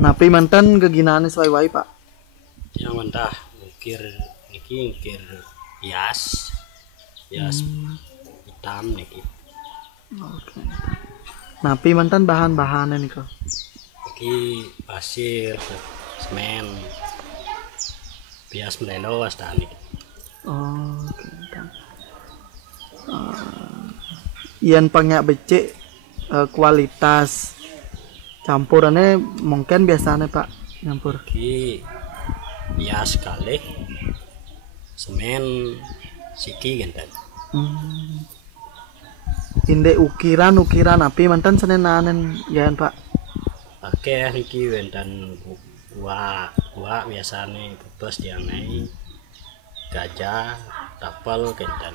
Napi mantan keginaan sesuai Pak. Yang mentah ukir niki ukir hias hitam niki. Oke. Napi mantan bahan-bahannya nih kok. Niki pasir, semen, bias melelo asta niki. Oke. Ian pangnya becek kualitas campurannya mungkin biasanya Pak nyampur. Niki bias kali semen siki genten. Inde ukiran api mantan senenanen jangan Pak. Pakai niki wenten gua biasanya bebas dianai gajah tapel genten.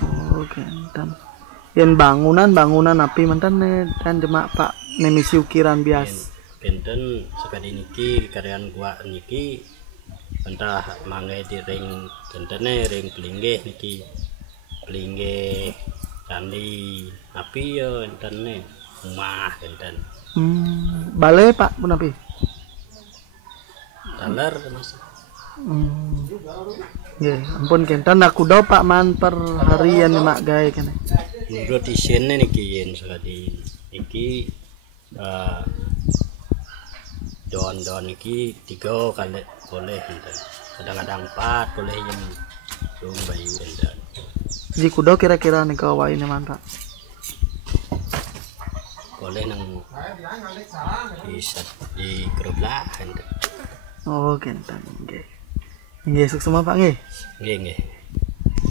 Oh genten. Yang bangunan api mantan dan jemak Pak nemisi ukiran bias. Genten sekali niki karyan gua niki entah manggai di ring gentene ring pelinggih niki pelinggih candi api yo gentene rumah genten. Balai Pak pun api. Taler mas. Ya, ampun kentan aku do Pak man per harian mak gay kan. Menurut isinnya niki yen sekali niki don niki 3 kali boleh genten. Kadang-kadang 4 boleh yang dong bayu genten. Ji kudo kira-kira nih kau ini mantap. Boleh nang bisa di grup lah. Oh, kentan. Nggih. Nggih, sukses Pak nggih. Nggih nggih.